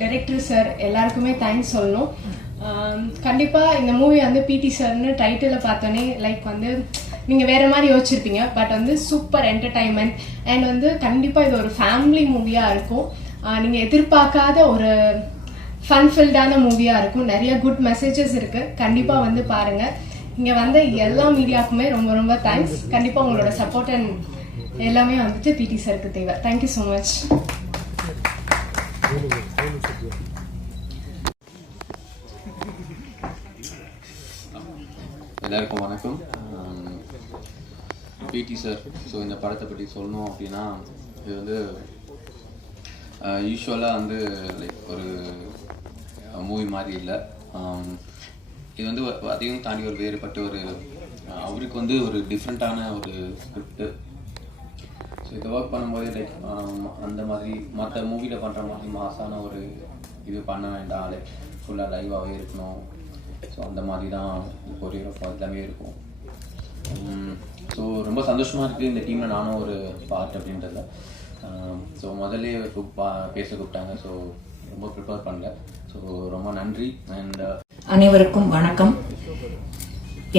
Director sir எல்லாருக்குமே thanks சொல்லணும். கண்டிப்பாக இந்த மூவி வந்து பிடி சார்னு டைட்டிலில் பார்த்தோன்னே லைக் வந்து நீங்கள் வேறு மாதிரி யோசிச்சிருப்பீங்க. பட் வந்து சூப்பர் என்டர்டைன்மெண்ட் அண்ட் வந்து கண்டிப்பாக இது ஒரு ஃபேமிலி மூவியாக இருக்கும். நீங்கள் எதிர்பார்க்காத ஒரு ஃபன்ஃபில்டான மூவியாக இருக்கும். நிறைய குட் மெசேஜஸ் இருக்குது. கண்டிப்பாக வந்து பாருங்கள். இங்கே வந்த எல்லா மீடியாவுக்குமே ரொம்ப ரொம்ப தேங்க்ஸ். கண்டிப்பாக உங்களோட சப்போர்ட் அண்ட் எல்லாமே வந்துட்டு பிடி சாருக்கு தேவை. Thank you so much. எல்லாருக்கும் வணக்கம். பிடி சார், ஸோ இந்த படத்தை பற்றி சொல்லணும் அப்படின்னா, இது வந்து யூஸ்வலாக வந்து லைக் ஒரு மூவி மாதிரி இல்லை. இது வந்து அதையும் தாண்டி ஒரு வேறுபட்ட ஒரு அவருக்கு வந்து ஒரு டிஃப்ரெண்ட்டான ஒரு ஸ்கிரிப்டு. ஸோ இதை ஒர்க் பண்ணும்போது லைக் அந்த மாதிரி மற்ற மூவியில் பண்ணுற மாதிரி மாசான ஒரு இது பண்ண வேண்டாம், லைக் ஃபுல்லாக லைவாகவே இருக்கணும். ஸோ அந்த மாதிரி தான் கொரியோகிராஃப் எல்லாமே இருக்கும். ஸோ ரொம்ப சந்தோஷமாக இருக்குது இந்த டீமில் நானும் ஒரு பார்ட் அப்படின்றத. ஸோ முதல்ல பேச கூப்பிட்டாங்க. ஸோ ரொம்ப ப்ரிப்பேர் பண்ணல. ஸோ ரொம்ப நன்றி. அண்ட் அனைவருக்கும் வணக்கம்.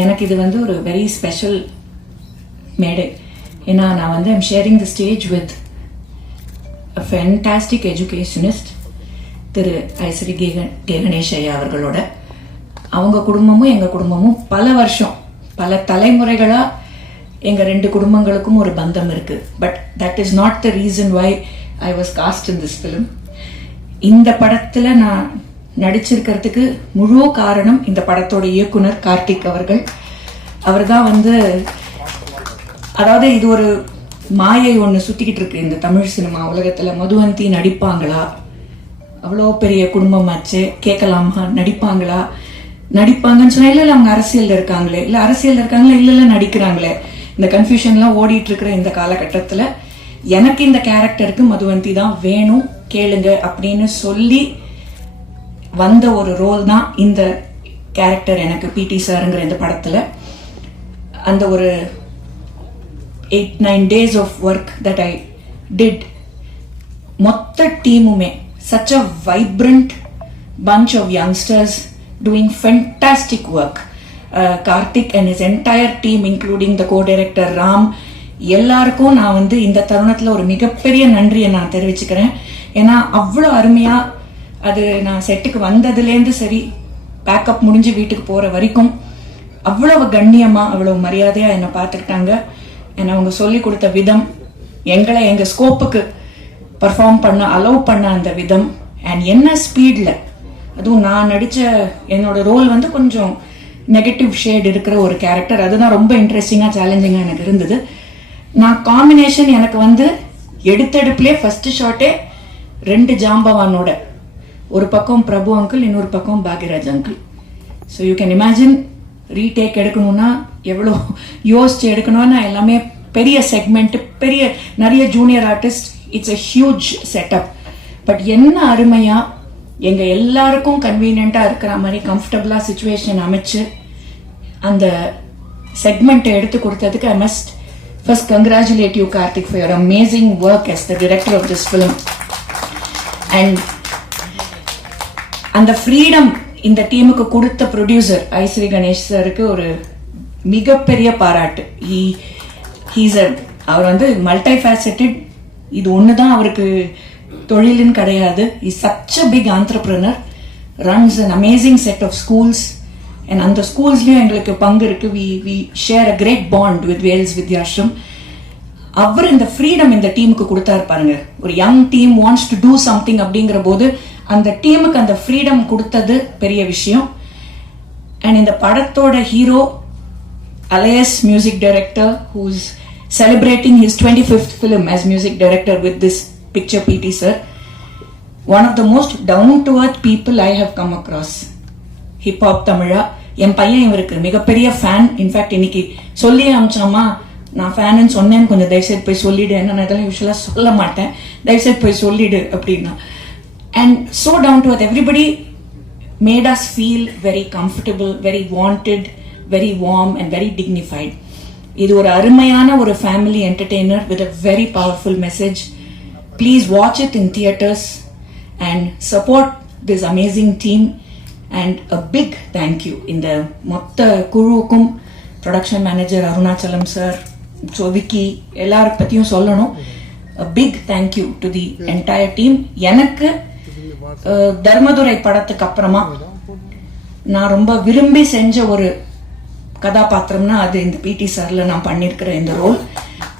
எனக்கு இது வந்து ஒரு வெரி ஸ்பெஷல் மேடை. ஏன்னா நான் வந்து I'm sharing the stage with a fantastic educationist திரு ஐஸ்வரி கணேஷ் ஐயா அவர்களோட. அவங்க குடும்பமும் எங்கள் குடும்பமும் பல வருஷம் பல தலைமுறைகளாக எங்கள் ரெண்டு குடும்பங்களுக்கும் ஒரு பந்தம் இருக்கு. But that is not the reason why I was cast in this film. இந்த படத்தில் நான் நடிச்சிருக்கிறதுக்கு முழு காரணம் இந்த படத்தோட இயக்குனர் கார்த்திக் அவர்கள். அவர் தான் வந்து, அதாவது இது ஒரு மாயை ஒன்று சுற்றிக்கிட்டு இருக்கு இந்த தமிழ் சினிமா உலகத்தில். மதுவந்தி நடிப்பாங்களா, அவ்வளோ பெரிய குடும்பமாச்சு, கேட்கலாமா, நடிப்பாங்கன்னு சொன்னா இல்லை அவங்க அரசியல் இருக்காங்களே, இல்லை அரசியல் இருக்காங்களே, இல்லை நடிக்கிறாங்களே, இந்த கன்ஃபியூஷன்லாம் ஓடிட்டு இருக்கிற இந்த காலகட்டத்தில் எனக்கு இந்த கேரக்டருக்கு மதுவந்தி தான் வேணும், கேளுங்க அப்படின்னு சொல்லி வந்த ஒரு ரோல் தான் இந்த கேரக்டர் எனக்கு பிடி சாருங்கிற இந்த படத்தில். அந்த ஒரு 8-9 days of work that I did, மொத்த டீமுமே such a vibrant bunch of youngsters doing fantastic work. Karthik and his entire team including the co-director Ram, எல்லாருக்கும் நான் வந்து இந்த தருணத்தில் ஒரு மிகப்பெரிய நன்றியை நான் தெரிவிச்சுக்கிறேன். ஏன்னா அவ்வளோ அருமையாக அது நான் செட்டுக்கு வந்ததுலேருந்து சரி பேக்கப் முடிஞ்சு வீட்டுக்கு போகிற வரைக்கும் அவ்வளவு கண்ணியமாக அவ்வளவு மரியாதையாக என்னை பார்த்துக்கிட்டாங்க. என்னை அவங்க சொல்லி கொடுத்த விதம், எங்களை எங்கள் ஸ்கோப்புக்கு பர்ஃபார்ம் பண்ண அலோவ் பண்ண அந்த விதம், அண்ட் என்ன ஸ்பீடில், அதுவும் நான் நடித்த என்னோட ரோல் வந்து கொஞ்சம் நெகட்டிவ் ஷேட் இருக்கிற ஒரு கேரக்டர். அதுதான் ரொம்ப இன்ட்ரெஸ்டிங்காக சேலஞ்சிங்காக எனக்கு இருந்தது. நான் காம்பினேஷன் எனக்கு வந்து எடுத்தெடுப்புலேயே ஃபர்ஸ்ட் ஷாட்டே 2 ஜாம்பவானோட, ஒரு பக்கம் பிரபு அங்கிள், இன்னொரு பக்கம் Bhagyaraj uncle. So you can imagine retake எடுக்கணும்னா எவ்வளோ யோசிச்சு எடுக்கணும்னா, எல்லாமே பெரிய செக்மெண்ட், பெரிய நிறைய junior artist, it's a huge setup. But என்ன அருமையா எங்க எல்லாருக்கும் கன்வீனியன்ட்டா இருக்கிற மாதிரி கம்ஃபர்டபுளா சிச்சுவேஷன் அமைச்சு அந்த செக்மெண்ட்டை எடுத்து கொடுத்ததுக்கு I must first congratulate you Karthik for your amazing work as the director of this film. And அந்த ஃப்ரீடம் இந்த டீமுக்கு கொடுத்த ப்ரொடியூசர் ஐஸ்வரி கணேஷ் சாருக்கு ஒரு மிகப்பெரிய பாராட்டு. அவர் வந்து மல்டி ஃபேசட்டட். இது ஒன்று தான் அவருக்கு தொழிலுன்னு கிடையாது. Is such a big entrepreneur, runs an amazing set of schools. And அந்த ஸ்கூல்ஸ்லயும் எங்களுக்கு பங்கு இருக்கு. We share a great bond with Vels Vidyashram. அவர் இந்த ஃப்ரீடம் இந்த டீமுக்கு கொடுத்தாரு பாருங்க. ஒரு young team wants to do something அப்படிங்கிற போது அந்த டீமுக்கு அந்த ஃப்ரீடம் கொடுத்தது பெரிய விஷயம். அண்ட் இந்த படத்தோட hero alias music director, who's celebrating his 25th film as music director with this picture, PT sir. One of the most down to earth people I have come across. Hip hop தமிழா. என் பையன் இவருக்கு மிகப்பெரிய fan. In fact இன்னைக்கு சொல்லி அமிச்சாமா, நான் ஃபேன்னு சொன்னேன்னு கொஞ்சம் தயவுசெய்து போய் சொல்லிடு, என்ன நான் இதெல்லாம் யூஸ்வலாக சொல்ல மாட்டேன், தயவுசெய்து போய் சொல்லிடு அப்படின்னா. And so down to earth, everybody made us feel very comfortable, very wanted, very warm and very dignified. இது ஒரு அருமையான ஒரு family entertainer with a very powerful message. Please watch it in theaters and support this amazing team. And a big thank you in the motta kurukum, production manager Arunachalam sir, so Vicky, எல்லார பத்தியும் சொல்லணும். A big thank you to the entire team. எனக்கு தர்மதுரை படத்துக்கு அப்புறமா நான் ரொம்ப விரும்பி செஞ்ச ஒரு கதாபாத்திரம்னா அது இந்த பிடி சார்ல நான் பண்ணியிருக்கிற இந்த ரோல்.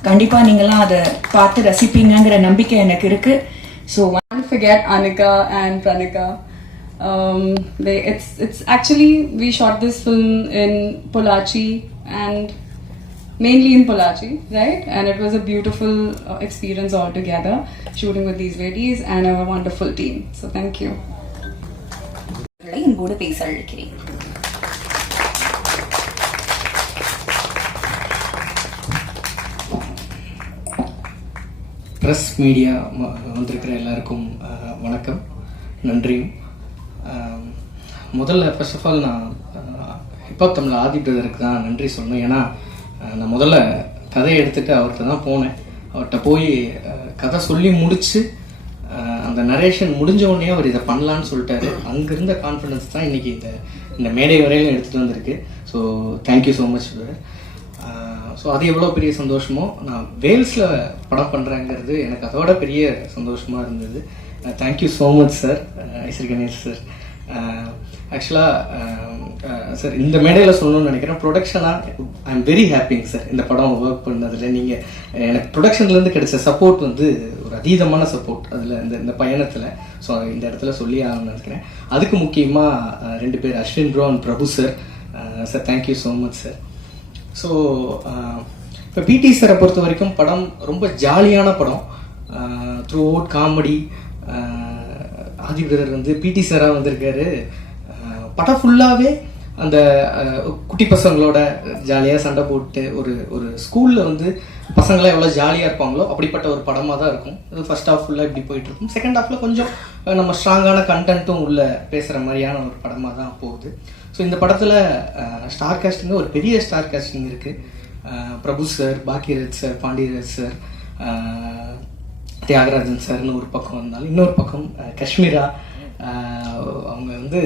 கண்டிப்பா நீங்களாம் அதை பார்த்து ரசிப்பீங்கிற நம்பிக்கை எனக்கு இருக்கு. So Don't forget Anika and Pranika. It's actually, we shot this film in Pollachi and mainly in Pollachi, right? And it was a beautiful experience altogether, shooting with these ladies and a wonderful team. So thank you. எங்கூட பேச அழைக்கிறேன். Press media வந்திருக்கிற எல்லாருக்கும் வணக்கம், நன்றியும். முதல்ல first of all நான் hip hop Tamil ஆதி பிரதருக்கு தான் நன்றி சொல்லணும். ஏன்னா நான் முதல்ல கதையை எடுத்துகிட்டு அவர்கிட்ட தான் போனேன். அவர்கிட்ட போய் கதை சொல்லி முடித்து அந்த நரேஷன் முடிஞ்ச உடனே அவர் இதை பண்ணலான்னு சொல்லிட்டாரு. அங்கிருந்த கான்ஃபிடன்ஸ் தான் இன்றைக்கி இந்த மேடை வரையிலும் எடுத்துகிட்டு வந்திருக்கு. So thank you so much brother. So அது எவ்வளோ பெரிய சந்தோஷமோ, நான் வேல்ஸில் படம் பண்ணுறேங்கிறது எனக்கு அதோட பெரிய சந்தோஷமாக இருந்தது. Thank you so much sir, Ishari Ganesh sir. ஆக்சுவலாக சார் இந்த மேடையில் சொல்லணும்னு நினைக்கிறேன், ப்ரொடக்ஷனாக ஐ எம் வெரி ஹாப்பிங்க சார். இந்த படம் ஒர்க் பண்ணதில் நீங்கள் எனக்கு ப்ரொடக்ஷன்லேருந்து கிடைச்ச சப்போர்ட் வந்து ஒரு அதீதமான சப்போர்ட் அதில் இந்த பயணத்தில். ஸோ இந்த இடத்துல சொல்லி ஆகணும்னு நினைக்கிறேன். அதுக்கு முக்கியமாக 2 பேர், Ashwin bro and Prabhu sir. Sir thank you so much sir. So இப்போ பிடி சாரை பொறுத்த வரைக்கும் படம் ரொம்ப ஜாலியான படம். Throughout comedy. Aadhi brother வந்து பிடி சாராக வந்திருக்காரு. படம் ஃபுல்லாகவே அந்த குட்டி பசங்களோட ஜாலியாக சண்டை போட்டு ஒரு ஸ்கூலில் வந்து பசங்களாம் எவ்வளோ ஜாலியாக இருப்பாங்களோ அப்படிப்பட்ட ஒரு படமாக தான் இருக்கும். அது ஃபர்ஸ்ட் ஹாஃப் ஃபுல்லாக இப்படி போயிட்டுருக்கும். செகண்ட் ஹாஃபில் கொஞ்சம் நம்ம ஸ்ட்ராங்கான கண்டென்ட்டும் உள்ள பேசுகிற மாதிரியான ஒரு படமாக தான் போகுது. ஸோ இந்த படத்தில் ஸ்டார் காஸ்டிங்கு ஒரு பெரிய ஸ்டார் காஸ்டிங் இருக்குது. Prabhu sir, Bhagyaraj sir, Pandiyaraj sir, Thiagarajan சார்னு ஒரு பக்கம் வந்தாலும், இன்னொரு பக்கம் காஷ்மீரா. அவங்க வந்து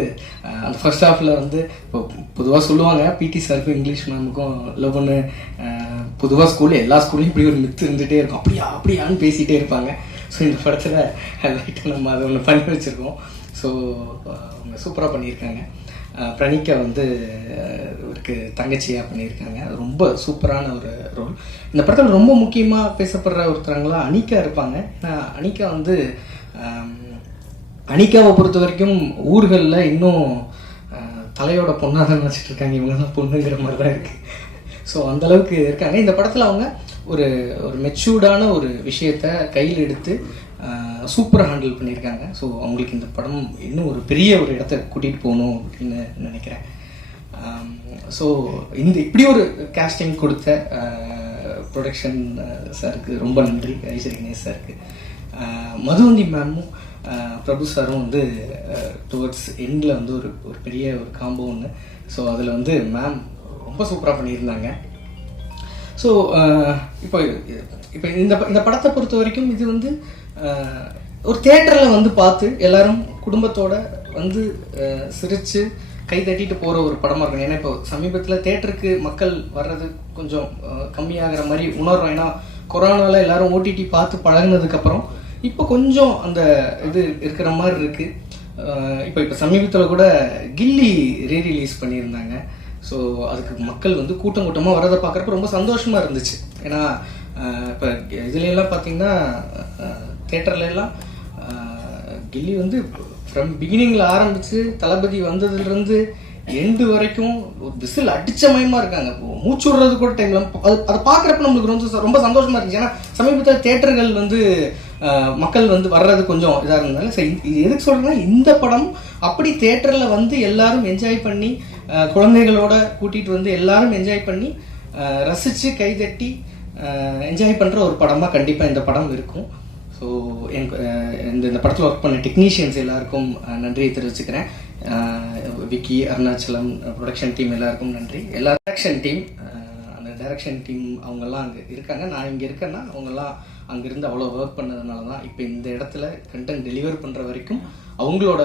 அந்த ஃபர்ஸ்ட் ஹாஃபில் வந்து இப்போ பொதுவாக சொல்லுவாங்க பிடி சாருக்கும் இங்கிலீஷ் மேமுக்கும் லவ்னு. பொதுவாக ஸ்கூலில் எல்லா ஸ்கூல்லையும் இப்படி ஒரு மித்து இருந்துகிட்டே இருக்கும், அப்படியான்னு பேசிகிட்டே இருப்பாங்க. ஸோ இந்த படத்தில் லைட்டாக நம்ம அதை ஒன்று பண்ணி வச்சுருக்கோம். ஸோ அவங்க சூப்பராக பண்ணியிருக்காங்க. பிரணிகா வந்து இவருக்கு தங்கச்சியாக பண்ணியிருக்காங்க. ரொம்ப சூப்பரான ஒரு ரோல். இந்த படத்தில் ரொம்ப முக்கியமாக பேசப்படுற ஒருத்தரங்களா அனிகா இருப்பாங்க. ஏன்னா அனிகா வந்து அனிகாவை பொறுத்த வரைக்கும் ஊர்களில் இன்னும் தலையோட பொண்ணாக தான் நினச்சிட்டு இருக்காங்க. இவங்க தான் பொண்ணுங்கிற மாதிரி தான் இருக்குது. ஸோ அந்தளவுக்கு இருக்காங்க. இந்த படத்தில் அவங்க ஒரு மெச்சூர்டான ஒரு விஷயத்த கையில் எடுத்து சூப்பராக ஹேண்டில் பண்ணியிருக்காங்க. ஸோ அவங்களுக்கு இந்த படம் இன்னும் ஒரு பெரிய ஒரு இடத்த கூட்டிகிட்டு போகணும் அப்படின்னு நினைக்கிறேன். ஸோ இப்படி ஒரு கேஸ்டிங் கொடுத்த ப்ரொடக்ஷன் சாருக்கு ரொம்ப நன்றி, ஐஸ்வரி கணேஷ் சாருக்கு. மதுவந்தி மேமும் பிரபு சாரும் வந்து டுவர்ட்ஸ் எண்டில் வந்து ஒரு பெரிய ஒரு காம்போ ஒன்று. ஸோ அதில் வந்து மேம் ரொம்ப சூப்பராக பண்ணியிருந்தாங்க. ஸோ இப்போ இந்த படத்தை பொறுத்த வரைக்கும் இது வந்து ஒரு தியேட்டரில் வந்து பார்த்து எல்லாரும் குடும்பத்தோட வந்து சிரித்து கை தட்டிட்டு போகிற ஒரு படமாக இருக்கணும். ஏன்னா இப்போ சமீபத்தில் தியேட்டருக்கு மக்கள் வர்றது கொஞ்சம் கம்மியாகிற மாதிரி உணர்றோம். ஏன்னா கொரோனாவில் எல்லாரும் ஓடிடி பார்த்து பழகினதுக்கப்புறம் இப்போ கொஞ்சம் அந்த இது இருக்கிற மாதிரி இருக்குது. இப்போ சமீபத்தில் கூட கில்லி ரீரிலீஸ் பண்ணியிருந்தாங்க. ஸோ அதுக்கு மக்கள் வந்து கூட்டமாக வர்றதை பார்க்குறப்ப ரொம்ப சந்தோஷமாக இருந்துச்சு. ஏன்னா இப்போ இதுலாம் பார்த்தீங்கன்னா தியேட்டர்லாம் கில்லி வந்து ஃப்ரம் பிகினிங்கில் ஆரம்பித்து தளபதி வந்ததுலேருந்து எண்டு வரைக்கும் ஒரு விசில் அடிச்ச மயமாக இருக்காங்க. மூச்சு விடுறது கூட டைமில் அதை பார்க்குறப்ப நம்மளுக்கு ரொம்ப சந்தோஷமாக இருந்துச்சு. ஏன்னா சமீபத்தில் தியேட்டர்கள் வந்து மக்கள் வந்து வர்றது கொஞ்சம் இதாக இருந்ததுனால சரி இது எதுக்கு சொல்கிறேன்னா இந்த படம் அப்படி தியேட்டரில் வந்து எல்லாரும் என்ஜாய் பண்ணி குழந்தைகளோட கூட்டிகிட்டு வந்து எல்லாரும் என்ஜாய் பண்ணி ரசித்து கைதட்டி என்ஜாய் பண்ணுற ஒரு படமாக கண்டிப்பாக இந்த படம் இருக்கும். ஸோ எனக்கு இந்த படத்தில் ஒர்க் பண்ண டெக்னீஷியன்ஸ் எல்லாருக்கும் நன்றியை தெரிவிச்சுக்கிறேன். விக்கி, அருணாச்சலம், ப்ரொடக்ஷன் டீம் எல்லாருக்கும் நன்றி. எல்லா டைரக்ஷன் டீம் அவங்கெல்லாம் அங்கே இருக்காங்க. நான் இங்கே இருக்கேன்னா அவங்கெல்லாம் அங்கேருந்து அவ்வளோ ஒர்க் பண்ணதுனால தான் இப்போ இந்த இடத்துல கண்டென்ட் டெலிவர் பண்ணுற வரைக்கும் அவங்களோட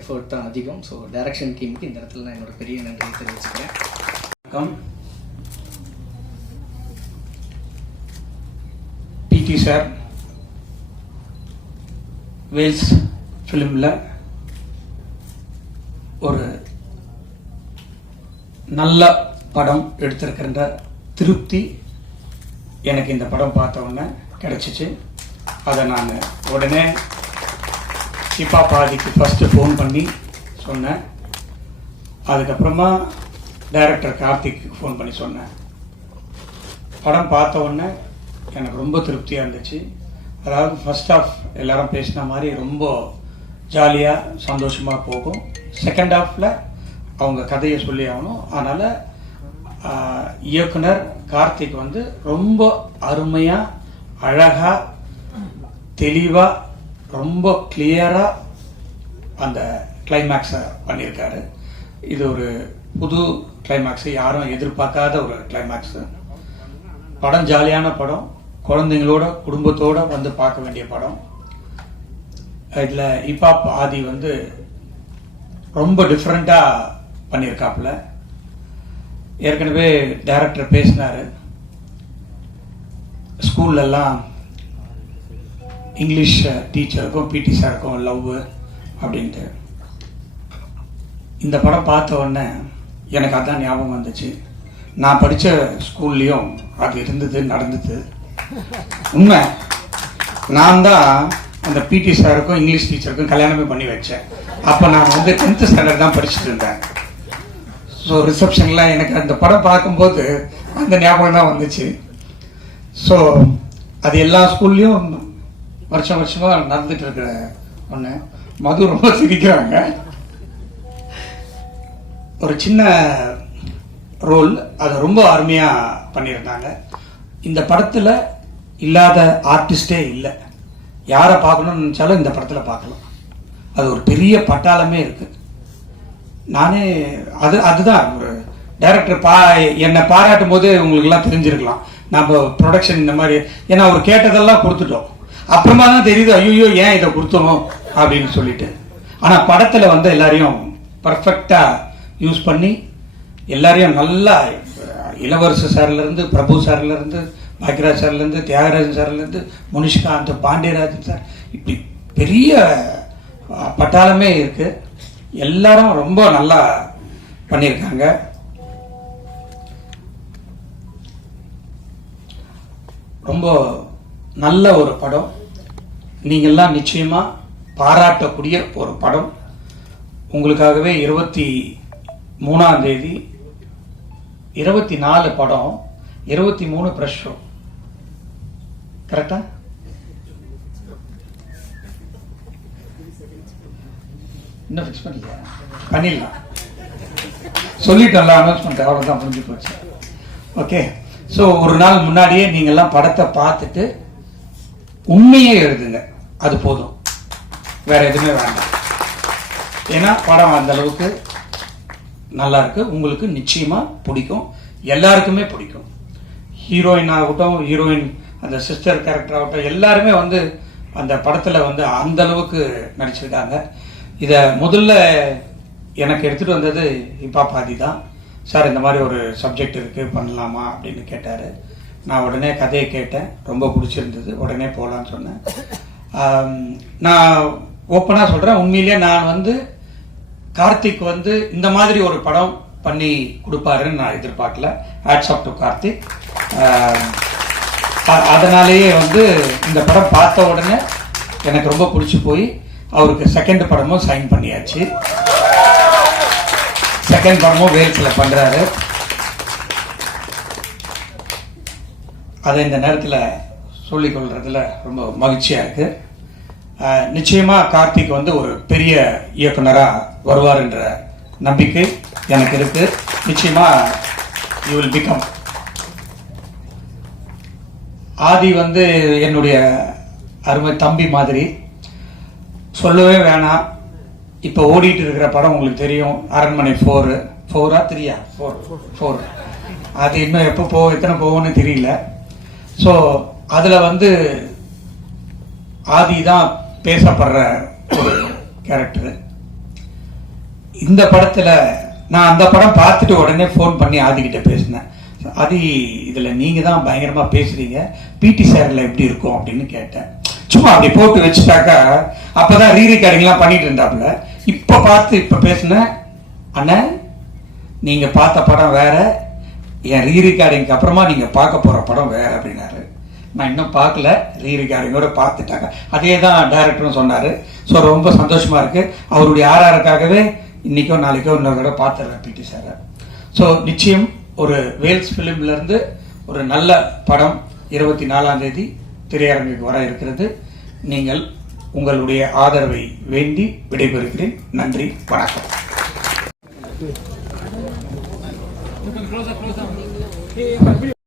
எஃபர்ட் தான் அதிகம். ஸோ டைரக்ஷன் டீமுக்கு இந்த இடத்துல நான் என்னோட பெரிய நன்றி தெரிவிச்சுக்கிறேன். வணக்கம். பிடி சார் வேல்ஸ் ஃபிலிமில் ஒரு நல்ல படம் எடுத்திருக்கின்ற திருப்தி எனக்கு இந்த படம் பார்த்த உடனே கிடச்சிச்சு. அதை நான் உடனே சிப்பா பாதிக்கு ஃபஸ்ட்டு ஃபோன் பண்ணி சொன்னேன். அதுக்கப்புறமா டைரக்டர் கார்த்திக்கு ஃபோன் பண்ணி சொன்னேன். படம் பார்த்த உடனே எனக்கு ரொம்ப திருப்தியாக இருந்துச்சு. அதாவது ஃபர்ஸ்ட் ஆஃப் எல்லாரும் பேசின மாதிரி ரொம்ப ஜாலியாக சந்தோஷமாக போகும். செகண்ட் ஹாஃபில் அவங்க கதையை சொல்லி ஆகணும். அதனால் இயக்குனர் கார்த்திக் வந்து ரொம்ப அருமையாக அழகாக தெளிவாக ரொம்ப கிளியராக அந்த கிளைமேக்ஸை பண்ணியிருக்காரு. இது ஒரு புது கிளைமேக்ஸு, யாரும் எதிர்பார்க்காத ஒரு கிளைமேக்ஸு. படம் ஜாலியான படம், குழந்தைங்களோட குடும்பத்தோடு வந்து பார்க்க வேண்டிய படம். இதில் இப்பாப் ஆதி வந்து ரொம்ப டிஃப்ரெண்ட்டாக பண்ணியிருக்காப்புல. ஏற்கனவே டைரக்டர் பேசினார், ஸ்கூல்லலாம் இங்கிலீஷ் டீச்சருக்கும் பிடி சாருக்கும் லவ் அப்படின்ட்டு. இந்த படம் பார்த்த உடனே எனக்கு அதான் ஞாபகம் வந்துச்சு. நான் படித்த ஸ்கூல்லையும் அது இருந்தது, நடந்தது. உண்மை, நான் தான் அந்த பிடி சாருக்கும் இங்கிலீஷ் டீச்சருக்கும் கல்யாணமே பண்ணி வச்சேன். அப்போ நான் வந்து 10th ஸ்டாண்டர்ட் தான் படிச்சுட்டு இருந்தேன். ஸோ ரிசப்ஷனில் எனக்கு அந்த படம் பார்க்கும்போது அந்த ஞாபகம் தான் வந்துச்சு. ஸோ அது எல்லா ஸ்கூல்லையும் வருஷமாக நடந்துட்டு இருக்கிற ஒன்று. மது ரொம்ப சிரிக்கிறாங்க. ஒரு சின்ன ரோல், அதை ரொம்ப அருமையாக பண்ணியிருந்தாங்க. இந்த படத்தில் இல்லாத ஆர்டிஸ்டே இல்லை. யாரை பார்க்கணும்னு நினச்சாலும் இந்த படத்தில் பார்க்கலாம். அது ஒரு பெரிய பட்டாளமே இருக்குது. நானே அதுதான் ஒரு டைரக்டர் என்னை பாராட்டும் போது உங்களுக்கெல்லாம் தெரிஞ்சிருக்கலாம். நம்ம ப்ரொடக்ஷன் இந்த மாதிரி, ஏன்னா அவர் கேட்டதெல்லாம் கொடுத்துட்டோம். அப்புறமா தான் தெரியுது, ஐயோ ஏன் இதை கொடுத்தோம் அப்படின்னு சொல்லிட்டு. ஆனால் படத்தில் வந்து எல்லாரையும் பர்ஃபெக்டாக யூஸ் பண்ணி எல்லாரையும் நல்லா, இளவரசு சார்லேருந்து, பிரபு சார்லேருந்து, பாக்யராஜ் சார்லேருந்து, தியாகராஜன் சார்லேருந்து, முனிஷ்காந்த், பாண்டியராஜன் சார், இப்படி பெரிய பட்டாளமே இருக்குது. எல்லாரும் ரொம்ப நல்லா பண்ணியிருக்காங்க. ரொம்ப நல்ல ஒரு படம். நீங்கள்லாம் நிச்சயமாக பாராட்டக்கூடிய ஒரு படம். உங்களுக்காகவே 23ஆம் தேதி 24 படம், 23 ப்ரெஷ் ஷோ. கரெக்டா? இன்னும் ஃபிக்ஸ் பண்ணலையா? பண்ணிடலாம், சொல்லிட்டோம்ல, அனௌன்ஸ்மெண்ட் அவ்வளோதான், முடிஞ்சு போச்சு. ஓகே. ஸோ ஒரு நாள் முன்னாடியே நீங்கள்லாம் படத்தை பார்த்துட்டு உண்மையே எழுதுங்க, அது போதும், வேற எதுவுமே வேண்டாம். ஏன்னா படம் அந்த அளவுக்கு நல்லா இருக்கு. உங்களுக்கு நிச்சயமா பிடிக்கும், எல்லாருக்குமே பிடிக்கும். ஹீரோயின் ஆகட்டும், ஹீரோயின் அந்த சிஸ்டர் கேரக்டர் ஆகட்டும், எல்லாருமே வந்து அந்த படத்தில் வந்து அந்த அளவுக்கு நடிச்சிருக்காங்க. இதை முதல்ல எனக்கு எடுத்துகிட்டு வந்தது இப்பாப் ஆதி தான். சார் இந்த மாதிரி ஒரு சப்ஜெக்ட் இருக்குது, பண்ணலாமா அப்படின்னு கேட்டார். நான் உடனே கதையை கேட்டேன், ரொம்ப பிடிச்சிருந்தது, உடனே போகலான்னு சொன்னேன். நான் ஓப்பனாக சொல்கிறேன், உண்மையிலேயே நான் வந்து கார்த்திக் வந்து இந்த மாதிரி ஒரு படம் பண்ணி கொடுப்பாருன்னு நான் எதிர்பார்க்கல. Hats off to Karthik. அதனாலேயே வந்து இந்த படம் பார்த்த உடனே எனக்கு ரொம்ப பிடிச்சி போய் அவருக்கு செகண்ட் படமும் சைன் பண்ணியாச்சு. செகண்ட் படமும் வேல்ஸில் பண்ணுறாரு. அதை இந்த நேரத்தில் சொல்லிக்கொள்றதுல ரொம்ப மகிழ்ச்சியாக இருக்குது. நிச்சயமாக கார்த்திக் வந்து ஒரு பெரிய இயக்குனராக வருவார் என்ற நம்பிக்கை எனக்கு இருக்குது. நிச்சயமாக யூ வில் பிகம். ஆதி வந்து என்னுடைய அருமை தம்பி மாதிரி, சொல்லவே வேணாம். இப்போ ஓடிட்டு இருக்கிற படம் உங்களுக்கு தெரியும், அரண்மனை 4 அது இன்னும் எப்போ எத்தனை போகும்னு தெரியல. ஸோ அதில் வந்து ஆதி தான் பேசப்படுற ஒரு கேரக்டரு. இந்த படத்தில் நான் அந்த படம் பார்த்துட்டு உடனே ஃபோன் பண்ணி ஆதிக்கிட்ட பேசினேன். ஆதி, இதில் நீங்கள் தான் பயங்கரமாக பேசுகிறீங்க, பிடி சாரில் எப்படி இருக்கும் அப்படின்னு கேட்டேன். சும்மா அப்படி போட்டு வச்சுட்டாக்கா அப்போ தான் ரீரெக்கார்டிங்லாம் பண்ணிட்டு இருந்தாப்புல. இப்போ பார்த்து இப்போ பேசினேன், அண்ணன் நீங்கள் பார்த்த படம் வேற, என் ரீரெக்கார்டிங்க்கு அப்புறமா நீங்கள் பார்க்க போகிற படம் வேற அப்படின்னாரு. நான் இன்னும் பார்க்கல, ரீரெக்கார்டிங்கோட பார்த்துட்டாங்க. அதே தான் டைரக்டரும் சொன்னார். ஸோ ரொம்ப சந்தோஷமாக இருக்குது. அவருடைய ஆர்ஆருக்காகவே இன்றைக்கோ நாளைக்கோ இன்னொரு தடவை பார்த்துடுறேன் பிடி சாரை. ஸோ நிச்சயம் ஒரு வேல்ஸ் ஃபிலிம்லேருந்து ஒரு நல்ல படம் 24ஆம் தேதி திரையரங்குக்கு வர இருக்கிறது. நீங்கள் உங்களுடைய ஆதரவை வேண்டி விடைபெறுகிறேன். நன்றி, வணக்கம்.